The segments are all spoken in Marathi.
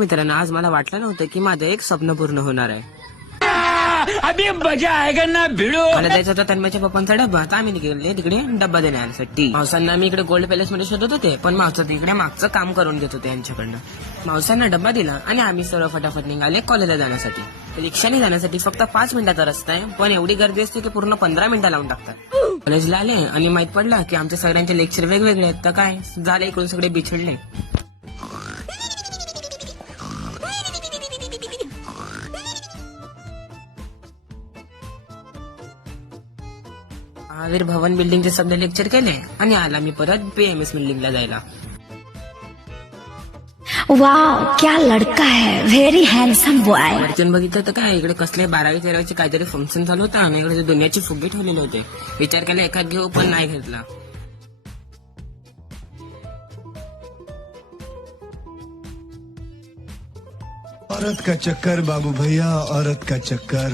मित्रांनो, आज मला वाटलं नव्हतं की माझं एक स्वप्न पूर्ण होणार आहे. अभी मजा आएगा ना भिडो. मला द्यायचा होता तन्मयच्या पप्पांचा डब्बा, तर आम्ही गेले तिकडे डब्बा देण्यासाठी. मावसांना मी इकडे गोल्ड पॅलेस मध्ये शोधत होते, पण मावसा तिकडे मागचं काम करून घेत होते यांच्याकडनं. मावसांना डब्बा दिला आणि आम्ही सर्व फटाफट निघाले कॉलेजला जाण्यासाठी. रिक्षाने जाण्यासाठी फक्त 5 मिनिटाचा रस्ता आहे, पण एवढी गर्दी असते की पूर्ण 15 मिनिटं लावून टाकतात. कॉलेजला आले आणि माहित पडलं की आमच्या सगळ्यांचे लेक्चर वेगवेगळे आहेत. तर काय झाले, इकडून सगळे बिछडले. महावीर भवन बिल्डिंगचे सगळे लेक्चर केले आणि आला मी परत PMS बिल्डिंगला जायला. वाव, क्या लड़का है, व्हेरी हँडसम बॉय. वरतून बघितलं तर काय, इकडे कसले 12वी-13वीचे काहीतरी फंक्शन चालू होतं आणि इकडे दुनियाचे फुगे ठेवलेले होते. विचार केला एखाद घेऊ, पण नाही घेतला. औरत का चक्कर बाबू भैया, औरत का चक्कर.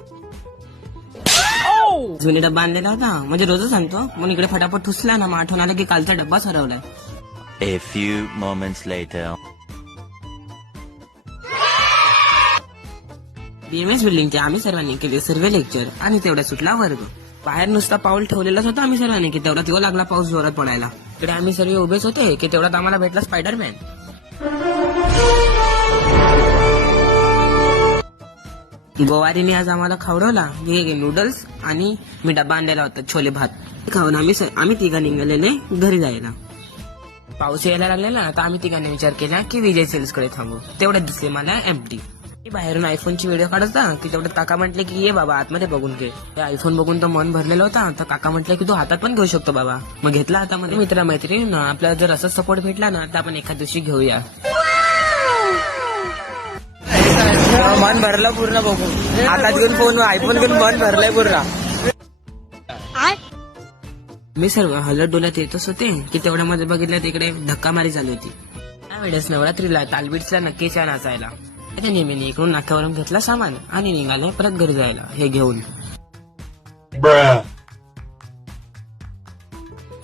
जुनी डब्बा आणलेला होता, म्हणजे रोजच आणतो, म्हणून इकडे फटाफट ठुसला ना, मग आठवण आलं की कालचा डब्बाच हरवलाय. A few moments later. PMS बिल्डिंगचे आम्ही सर्वांनी केले सर्व लेक्चर आणि तेवढा सुटला वर्ग. बाहेर नुसता पाऊल ठेवलेलाच होता आम्ही सर्वांनी की तेवढा तो लागला पाऊस जोरात पडायला. इकडे आम्ही सर्व उभेच होते की तेवढ्यात आम्हाला भेटला स्पायडरमॅन. गोवारीने आज आम्हाला खावडवला. हे नूडल्स आणि मी डब्बा आणलेला होता छोले भात खाऊन आम्ही तिघा निघालेले घरी जायला. पाऊस यायला लागलेला, तर आम्ही तिघांनी विचार केला की विजय सेल्स कडे थांबू. तेवढ्यात दिसले मला MD. बाहेरून आयफोनची व्हिडिओ काढत होता की तेवढ्यात काका म्हटले की ये बाबा आतमध्ये बघून घे. ते आयफोन बघून तो मन भरलेला होता, तर काका म्हटले की तू हातात पण घेऊ शकतो बाबा. मग घेतला हातामध्ये. मित्र मैत्रिणी आपल्याला जर असं सपोर्ट भेटला ना, तर आपण एखाद दिवशी घेऊया. मन भरलं पूर्ण बघून, हातात घेऊन फोन आयफोन घेऊन मन भरलंय पूर्ण. मी सर्व हलत डोलत येतच होते की तेवढ्यामध्ये बघितलं तिकडे धक्कामारी चालू होती. त्यावेळेस नवरात्रीला तालबीट्सला नक्कीच नाचायला. त्या नेहमी इकडून नाक्यावरून घेतला सामान आणि निघाले परत घरी जायला हे घेऊन.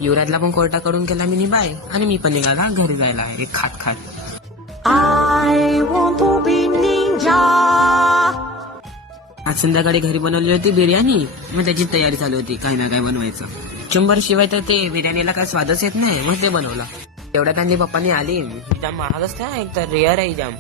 युवराजला पण कोर्टाकडून केला मिनी बाय आणि मी पण निघाला घरी जायला हे खात खात. आज संध्याकाळी घरी बनवली होती बिर्याणी, मग त्याची तयारी चालू होती काय ना काय बनवायचं. चुंबर शिवाय तर ते बिर्याणीला काय स्वादच येत नाही, मग ते बनवला. तेवढ्या त्यांनी पप्पांनी आली. जाम महाग असते, एक तर रेअर आहे जाम.